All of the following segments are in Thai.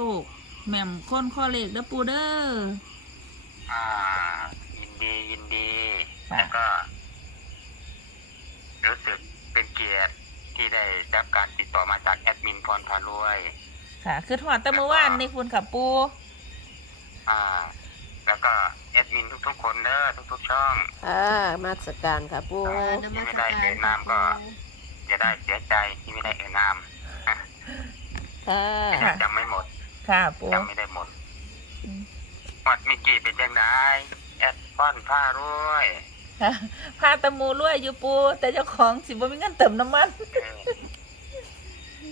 ลูกแหม่มค้นข้อเลขเด้อปูเด้ออ่า ยินดียินดี ค่ะ แล้วก็ รู้สึกเป็นเกียรติที่ได้รับการติดต่อมาจากแอดมินพรพารวย ค่ะคือถอดแต่เมื่อวานนี่คุณค่ะปูอ่า แล้วก็แอดมินทุกๆคนเด้อทุกๆช่อง ค่ะมาสการค่ะปูที่ไม่ได้เอ่ยนามก็จะได้เสียใจที่ไม่ได้เอ่ยนามค่ะจำไม่หมด ค่ะปูจำไม่ได้หมดอืมวัดมิกี้เป็นยังไงแอดพอนผ้ารวยค่ะพาตะมูรวยอยู่ปู แต่เจ้าของสิบ่มีเงินเติมน้ำมันเออ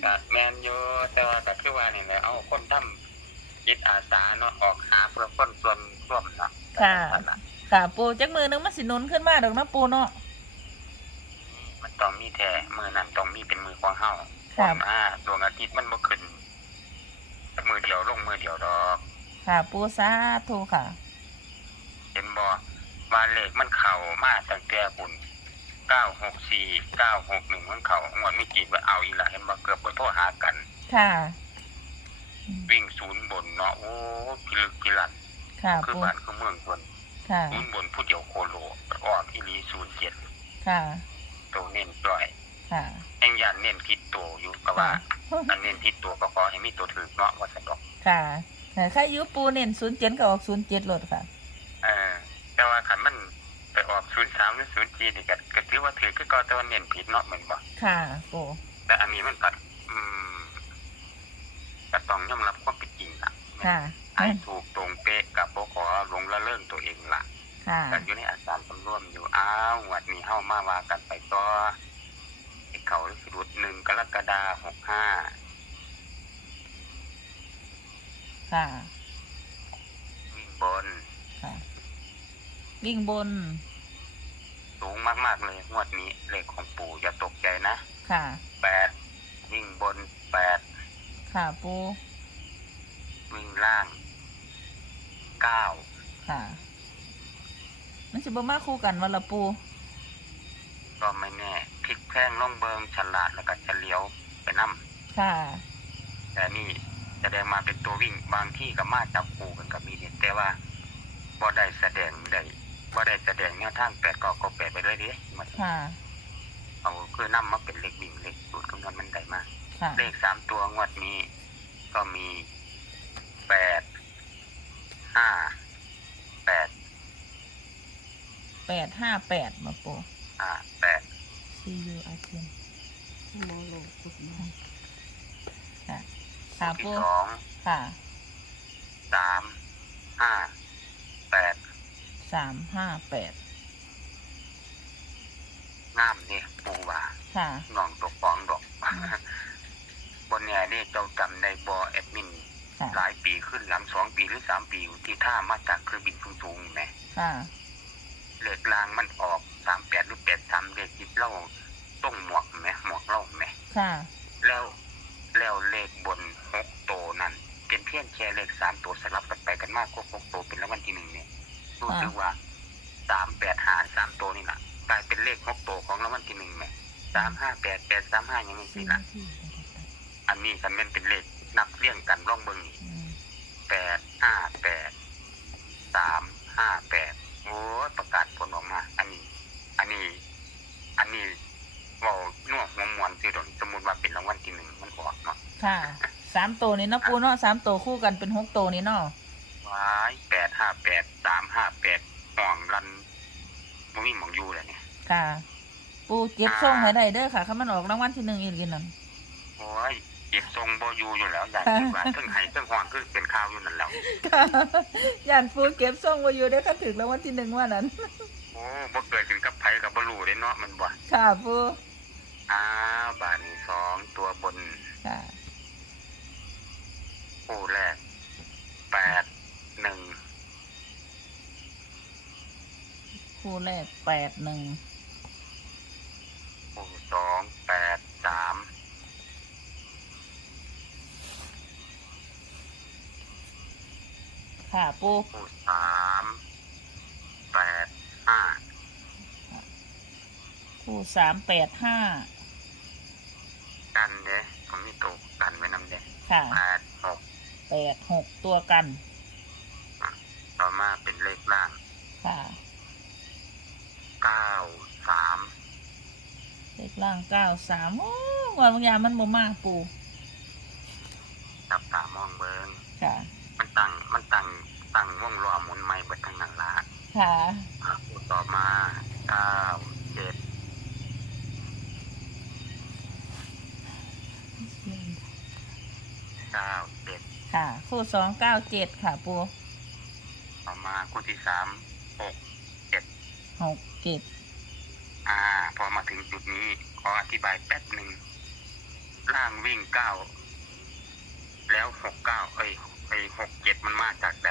ก็แมนอยู่แต่ว่าก็คือว่าเนี่ยแหละเอาคนทำจิตอาสาเนาะออกหาเพื่อคนส่วนร่วมเนาะค่ะนั่นล่ะ ค่ะ ปูจักมือนึงมันสิหนุนขึ้นมาดอกนะปูเนาะมันต้องมีแท้มือนั้นต้องมีเป็นมือของเฮาครับอ่าดวงอาทิตย์มันบ่ขึ้น มือเดียวลงมือเดียวดอก ค่ะ ปูสาธุค่ะ เห็นบ่ว่าเลขมันเข้ามาตั้งแต่บุญ964 961มันเข้างวดไม่กี่ว่าเอาอีหล่ะเห็นบ่เกือบบ่โทรหากัน ค่ะ วิ่งศูนย์บนเนาะโอ้พิลึกพิลั่นค่ะคือปูบ้านคือเมืองคนค่ะศูนย์บนผู้เดียวโคโลออกอีหลี07ค่ะ ตัวเน้นปล่อย ค่ะ แห่งยานเน้นทิศตัวอยู่ก็ว่าอันเน้นทิศตัวก็ขอให้มีตัวถือเนาะว่าสนดอกค่ะแต่ค่ายุปูเน้นศูนย์เจ็ดก็ออกศูนย์เจ็ดลดค่ะเออแต่ว่าคันมันไปออก03หรือ04นี่ก็ก็ถือว่าถือคือเก็แต่ว่าเน้นผิดเนาะเหมือนบ่ค่ะปูแต่อันนี้มันก็อืมก็ต้องยอมรับความเป็นจริงล่ะค่ะไอ้ถูกตรงเป๊ะกับบ่ขอลงละเลิงตัวเองล่ะค่ะก็อยู่ในอาการสำรวมอยู่อ้าวงวัดนี้เฮ้ามาว่ากันไปต่อไอ้ เขาสรุดหนึ่งกรกฎาหกห้าค่ะ วิ่งบน ค่ะ วิ่งบน สูงมาก ๆ เลยงวดนี้เลขของปู่อย่าตกใจนะ ค่ะ แปดวิ่งบนแปดค่ะปูวิ่งล่างเก้าค่ะ มันสิบ่มาคู่กันวันละปูก็ไม่แน่พ ลิกแพลงล่องเบิงฉลาดแล้วก็เฉลียวไปนั่มค่ะแต่นี่แสดงมาเป็นตัววิ่งบางที่ก็มาจับคู่กันกับมีเด็แต่ว่าบ่ได้แสดงได้บ่ได้แสดงแนวทางแปดก็ก็แปดไปเลยเดิมันค่ะเอาคือนํมาเป็นเลขวิ่งเลขสูตรคำนวณมันได้มากค่ะเลขสามตัวงวดนี้ ก็มีแปดห้าแปดแปดห้าแปดมาปูอ่า แปดซียูอาเทียนโมโลกุสมาค่ะค่ะที่ปูสองค่ะสามห้าแปดสามห้าแปดงามเนี่ยปูว่าค่ะ น้องตกฟองดอกบนเนี่ยนี่เจ้าจำในบอแอดมิน ค่ะ หลายปีขึ้นหลังสองปีหรือสามปีอยู่ที่ท่ามาจากเครื่องบินสูงๆไหม ค่ะเลขลางมันออก สามแปดหรือแปดสามเลขจิบเล่าต้องหมวกไหมหมวกเล่าไหมค่ะ แล้วแล้วเลขบนหกโตวนั่นเป็นเพี้ยนแค่เลขสามตัวสลับกันไปกันมากกว่าหกโตวเป็นรางวัลที่หนึ่งเนี่ยรู้สึกว่าสามแปดหารสามตัวนี่แหละกลายเป็นเลขหกโตวของรางวัลที่หนึ่งไหมสามห้าแปดแปดสามห้ายังไม่สิละอันนี้คันเป็นเป็นเลขนับเรียงกันร่องเบิงนี่อืมแปดห้าแปดสามห้าแปดโอ้ยประกาศผลออกมา อันนี้ อันนี้ อันนี้เว่าน่วหัวมวนสิดอกสมมติว่าเป็นรางวัลที่หนึ่งมันออกเนาะค่ะสามตัวนี้เนาะปูเนาะสามตัวคู่กันเป็นหกตัวนี้เนาะว้ายแปดห้าแปดสามห้าแปดห่วงรันมันมีหมองอยู่เลยเนี่ยค่ะ ปูเก็บส่งให้ได้เด้อค่ะถ้ามันออกรางวัลที่หนึ่งอีกทีนั่นโอ้ยเก็บทรงบ่อยู่อยู่แล้วอย่างที่ว่าเพิ่งไห้เพิ่งห่วงคือเป็นข้าวอยู่นั่นแล้วค่ะย่านปูเก็บส่งไว้อยู่ได้อค่ะถึงรางวัลที่หนึ่งว่านั้น โอ้บ่เกิดขึ้นกับไผกับบ่รู้เด้เนาะมันบ่ค่ะปูอ้าวบาทนี้สองตัวบนค่ะคู่แรกแปดหนึ่งคู่แรกแปดหนึ่งคู่สองแปดสามค่ะปูคู่สามแปดห้า คู่สามแปดห้ากันเด้ผมมีตัวกันไว้นำเด้ค่ะแปดหกแแปดหกตัวกัน ต่อมาเป็นเลขล่างค่ะเก้าสามเลขล่างเก้าสามโอ้วันบางอย่างมันบ่มากปูจับตามองเบิงค่ะ มันตั้งมันตั้งตั้งวงล้อหมุนไม่เบิดทั้งนั้นละค่ะอะ ต่อมาเก้าเจ็ดเก้าเจ็ด ค่ะ คู่สองเก้าเจ็ดค่ะปูต่อมาคู่ที่สามหกหกเจ็ดอ่า พอมาถึงจุดนี้ขออธิบายแป๊บหนึ่งล่างวิ่งเก้าแล้วหกเก้าเอ้ยเอ้ยหกเจ็ดมันมาจากใด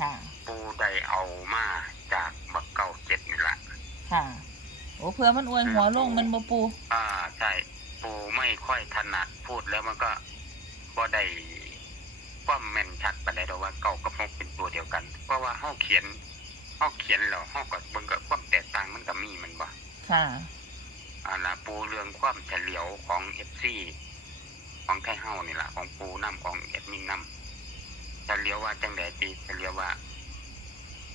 ค่ะ ปูได้เอามาจากบักเก้าเจ็ดนี่แหละค่ะโอ้เพื่อมันอวยหัวลงมันบ่ปู อ่าใช่ปูไม่ค่อยถนัดพูดแล้วมันก็บ่ได้ ความแม่นชัดปานใดดอกว่าเก้ากับหกเป็นตัวเดียวกัน เพราะว่าเฮาเขียนเฮาเขียนแล้วเฮาก็เบิ่งก็ความแตกต่างมันก็มีแมันบ่ค่ะอ่าละปูเรื่องความเฉลียวของ FC ของไทเฮานี่ล่ะของปูน้ำของเอ็ดมินน้ำเฉลียวว่าจังไดตีเฉลียวว่า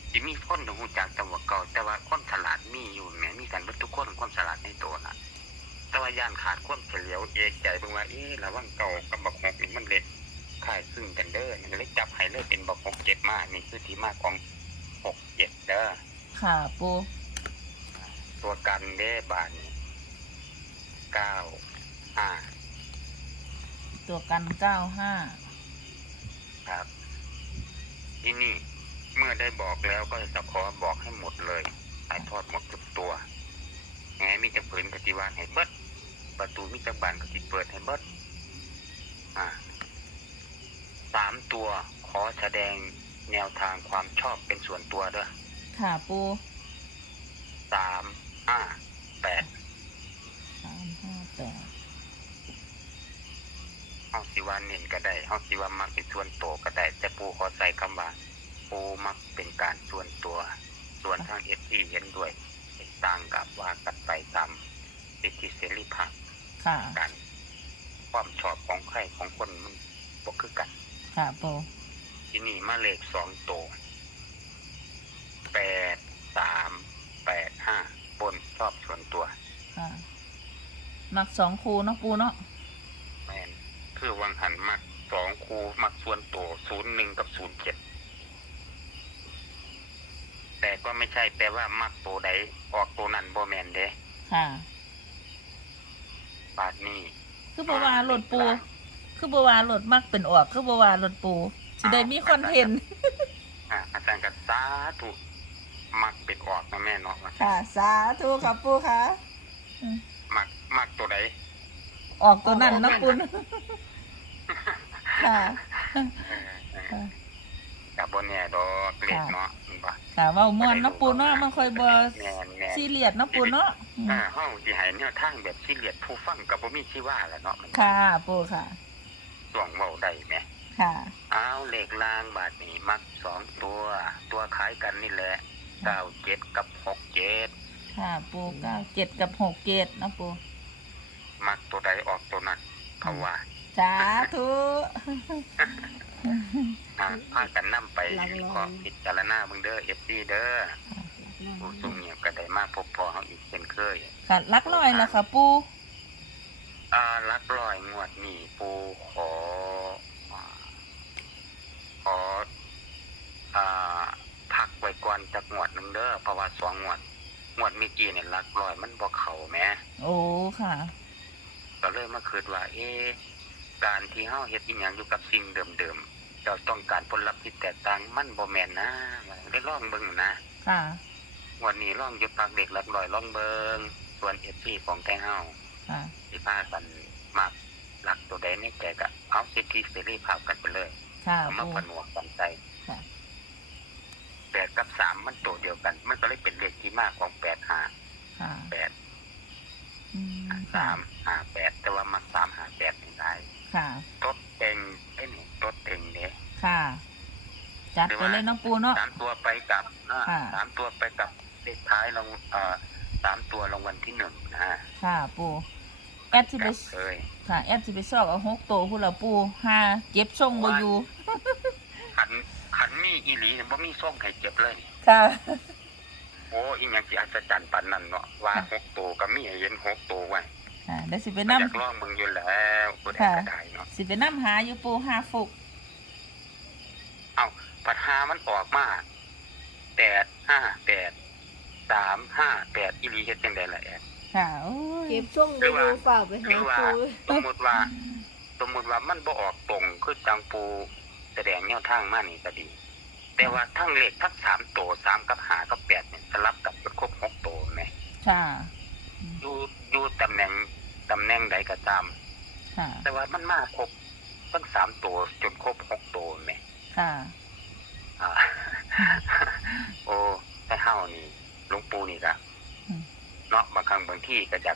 สิมีคนหูจักแต่ว่าเก่าแต่ว่าความฉลาดมีอยู่แหมมีกันเบิดทุกคนความฉลาดในตัวน่ะแต่ว่าย่านขาดความเฉลียวเอกใจเพิ่งว่าเอ๊ะระหว่างเก่ากับบักหกนี่มันเล็ก คล้ายคลึงกันเด้อมันเลยจับให้เลยเป็นบักหกเจ็ดมานี่คือที่มาของหกเจ็ดเด้อค่ะปูตัวกันเด้บานนี้เก้าห้าตัวกันเก้าห้าครับ ที่นี่เมื่อได้บอกแล้วก็จะขอบอกให้หมดเลยถ่ายทอดหมดทุกตัวแหมมีจะเผืนกติวานให้เบิดประตูมิจะบานกติเปิดให้เบิดอ่า สามตัวขอแสดงแนวทางความชอบเป็นส่วนตัวเด้อค่ะปูสามห้าแปดสามห้าแปดเฮาสิว่าเน้นก็ได้เฮาสิว่ามักเป็นส่วนตัวก็ได้ แต่ปูขอใส่คำว่าปูมักเป็นการส่วนตัว ส่วนทางเอฟซีเห็นด้วยเห็นต่างกับว่ากันไปตามสิทธิเสรีภาพค่ะ กัน ความชอบของใครของคนมันบ่คือกัน ค่ะปูที่นี่มาเลขสองตัวแปดสามแปดห้าบนชอบส่วนตัว ค่ะมักสองคูเนาะปูเนาะแมนคือวังหันมักสองคูมักส่วนตัวศูนย์หนึ่งกับศูนย์เจ็ดแต่ก็ไม่ใช่แปลว่ามักตัวใดออกตัวนั้นบ่แมนเด้ค่ะ บาทนี้ คือบัวาหลดปู คือบัวาหลดมักเป็นออก คือบัวาหลดปูสิได้มีคอนเทนต์อะอาจารย์ก็สาธุมักเป็นออกนะแม่เนาะว่าค่ะ สาธุครับปูค่ะอืมมักมักตัวใดออกตัวนั้นเนาะปูนค่ะเออเออกับบนเนี่ยดอกเล็กเนาะมันบ่ค่ะเว้าม่วนเนาะปูเนาะมันค่อยบ่แม่นแม่นซีเรียสเนาะปูเนาะอืมอ่าเฮาสิให้แนวทางแบบซีเรียสผู้ฟังก็บ่มีชีว่าแหละเนาะมันค่ะปูค่ะ ช่วงเว้าได้แหมค่ะ เอาเลขล่างบาทนี้มักสองตัว ตัวคล้ายกันนี่แหละเก้าเจ็ดกับหกเจ็ดค่ะ ปูเก้าเจ็ดกับหกเจ็ดเนาะปูมักตัวใดออกตัวนั้นเขาว่าสาธุอ่าพากันนํไปขอพิจารณาเบิ่งเด้อ FC เด้อผู้สูงเงียบก็ได้มาพบพอเฮาอีกเช่นเคยค่ะลักลอยละค่ะปู อ่าลักลอยงวดนี้ปูขออ่าขออ่าพักไว้ก่อนจักงวดหนึงเด้อเพราะว่าสองงวดงวดเมื่อกี้เนี่ยลักลอยมันบ่เข้าแหมโอ้ค่ะ ก็เลยมาคิดว่า เอ๊ะการที่เฮาเฮ็ดอีหยังอยู่กับสิ่งเดิมๆเราต้องการผลลัพธ์ที่แตกต่างมันบ่แม่นนะได้ลองเบิ่งนะค่ะวันนี้ลองหยุดพักเด็กลักลอยลองเบิงส่วน FC ของไทยเฮาค่ะ สิพากันมากหลักตัวใดในใจก็เอาสิทธิเสรีภาพกันไปเลยค่ะเอามาปูผนวกกันใจค่ะแปดกับสามมันตัวเดียวกัน มันก็เลยเป็นเลขที่มากของแปดห้าค่ะแปดอืมสามห้าแปดแต่ว่ามักสามห้าแปดนี่ได้ค่ะตดเต็งไอ้นี่ตดเต็งเนี่ยค่ะจัดไปเลยเนาะปูเนาะสามตัวไปกับนะค่ะสามตัวไปกับเลขท้ายลงเอ่อสามตัวรางวัลที่หนึ่งนะค่ะปูแอ ดสิไปเอ้ยค่ะแอดสิไปซอกเอาหกตัวพุ่นละปูห้าเจ็บทรงบ่อยู่ขันขันมีอีหลีบ่มีส้มให้เจ็บเลย ค่ะ โอ้อีหยังสิอัศจรรย์ปานนั้นเนาะว่าหกตัวก็มีให้เห็นหกตัวไว้อ่าเดี๋ยวสิไปอยานํกลองมึงอยู่แล้วบ่ได้ก็ได้เนาะสิไปนํหาอยู่ปูห้าฟุกเอ้าปัญหามันออกมาแปดห้าแปดสามห้าแปดอีหลีเฮ็ดจังไดล่ะแอด ค่ะโอ้ยเก็บช่วงดูดูเปล่าไปหรืหาอว่าปูสมมุติว่า สมมุติว่ามันบ่ออกตรงคือจังปูแสดงแนวทางมานี่ก็ดี แต่ว่าทั้งเลขทั้งสามตัวสามกับห้ากับแปดเนี่ยสลับกับจนครบหกตัวแหมค่ะอยู่อยู่ตำแหน่งตำแหน่งใดก็ตาม ค่ะแต่ว่ามันมาครบทั้งสามตัวจนครบหกตัวแหมค่ะอ่าโอ้แต่เฮานี่หลวงปู่นี่ก็อืม เนาะบางครั้งบางที่ก็จะ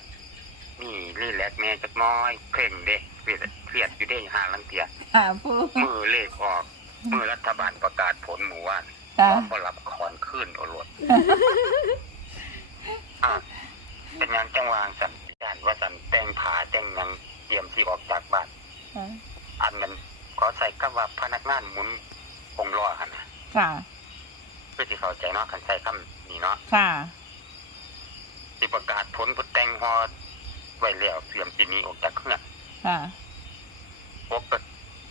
นี่รีแลกซ์แม่จักหน้อยเคร่งเด้เครียดเครียดอยู่เด้หาลังเทียค่ะปูมือเลขออกมือรัฐบาลประกาศผลหมู่ว่านค่ะว่าก็รับคอนขึ้นโอรสอะเป็นงานจังหวางสันญาณว่าสันแต่งผาแต่งหยังเตรียมสีออกจากบ้านค่ะอันนั้นขอใส่คำว่าพนักงานหมุนคงล้อหันนะค่ะ เพื่อที่เข้าใจเนาะคันใส่คำนี้เนาะค่ะ สิประกาศผลพุแต่งฮอไว้แล้วเตรียมสิหนี้ออกจากเครื่องค่ะพบกับ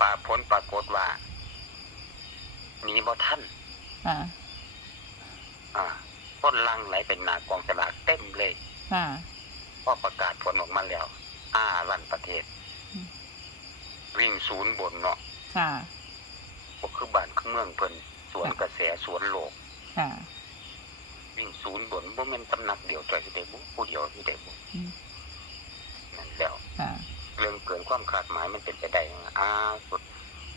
ปาผลปรากฏว่าหนีบ่ทันค่ะอ่าต้นลังไหลเป็นหนากองสลากเต็มเลยค่ะพอประกาศผลออกมาแล้วอ้าลั่นประเทศอืมวิ่งศูนย์บนเนาะค่ะก็คือบ้านคือเมืองเพิ่นสวนกระแสสวนโลกค่ะ วิ่งศูนย์บนบ่แม่นตำหนักเดียวจ่อยที่ได้บุผู้เดียวที่ได้บุอืมนั่นแล้วค่ะเรื่องเกินความคาดหมายมันเป็นไปได้อ้าสุด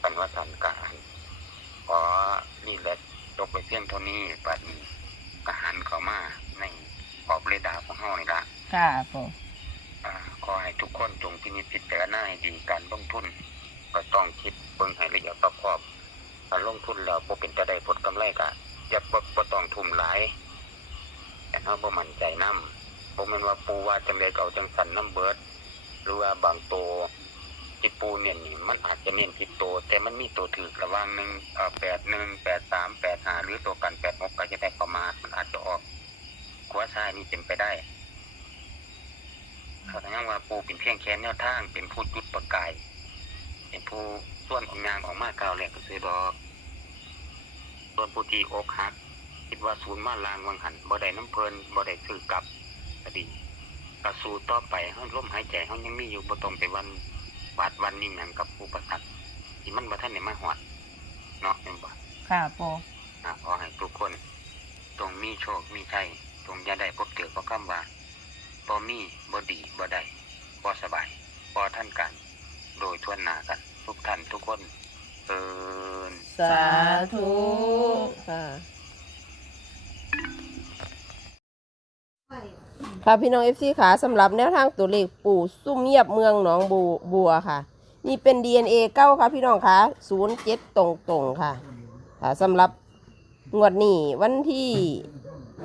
ปันว่าทันการขอนี่แหละจบไปเพียงเท่านี้บัดนี้กหันเข้ามาในขอบเรดาร์ของเฮานี่ละค่ะปูอ่าขอให้ทุกคนจงพินิจพิจารณาให้ดีการลงทุน ก็ต้องคิดเบิ่งให้ละเอียดรอบคอบการลงทุนแล้วบ่เป็นจะได้ผลกำไรก็อย่าบ่บ่ต้องทุ่มหลาย แต่เฮาบ่มั่นใจนำบ่แม่นว่าปูว่าจังได๋ก็เอาจังสันน้ำเบิด หรือว่าบางโตวที่ปูเนี่ยนี่มันอาจจะเน้นผิดโตวแต่มันมีตัวถือระว่างหนึ่งเอ่อแปดหนึ่งแปดสามแปดห้าหรือตัวกันแปดหกก็จะได้ประมาทมันอาจจะออกขวาซ้ายนี่เป็นไปได้เขาทั้งว่าปูเป็นเพียงแค่แนวทางเป็นผู้จุดประกายเป็นผู้ส่วนของงานออกมาก้าวแรกก็ซื้อดอกส่วนผู้ที่อกหัก คิดว่าศูนย์มาลางวังหันบ่ได้น้ำเพลินบ่ได้ซื้อกลับก็ดีกระสู้ต่อไปเฮาลมหายใจเฮายังมีอยู่บ่ต้องไปวันบาดวันนี้หยังกับอุปสรรคที่มันบ่ทันได้มาฮอดเนาะแม่นบ่ค่ะปูอะขอให้ทุกคนจงมีโชคมีชัยจงอย่าได้พบเจอกับคำว่าบ่มีบ่ดีบ่ได้บ่สบายบ่ท่านกัน โดยทั่วหน้ากัน ทุกท่านทุกคนเอินสาธุค่ะ ค่ะพี่น้องเอฟซีค่ะสำหรับแนวทางตัวเลขปู่ซุ่มเงียบเมืองหนองบ,บัวค่ะ นี่เป็น DNA เก้าค่ะพี่น้องค่ะศูนย์เจ็ดตรงตรงค่ะ ค่ะสำหรับงวดนี้วันที่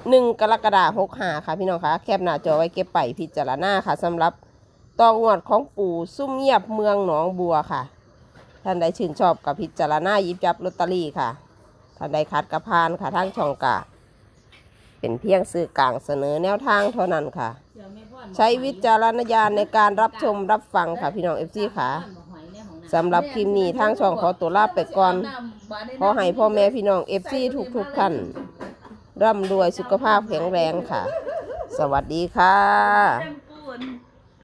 หนึ่งกรกฎาคมหกหาค่ะพี่น้องค่ะ แคปหน้าจอไว้เก็บไปพิจารณาค่ะสำหรับตองวดของปู่ซุ่มเงียบเมืองหนองบัวค่ะ ท่านใดชื่นชอบกับพิจารณาหยิบจับลอตเตอรี่ค่ะ ท่านใดคัดกระพานค่ะทางช่องกะ เป็นเพียงสื่อกลางเสนอแนวทางเท่านั้นค่ะ ใช้วิจารณญาณในการรับชมรับฟังค่ะพี่น้องเอฟซีค่ะสำหรับคลิปนี้ทางช่องขอตัวลาไปก่อน ขอให้พ่อแม่พี่น้องเอฟซีทุกทุกๆท่านร่ำรวยสุขภาพแข็งแรงค่ะ สวัสดีค่ะแจ้งปูน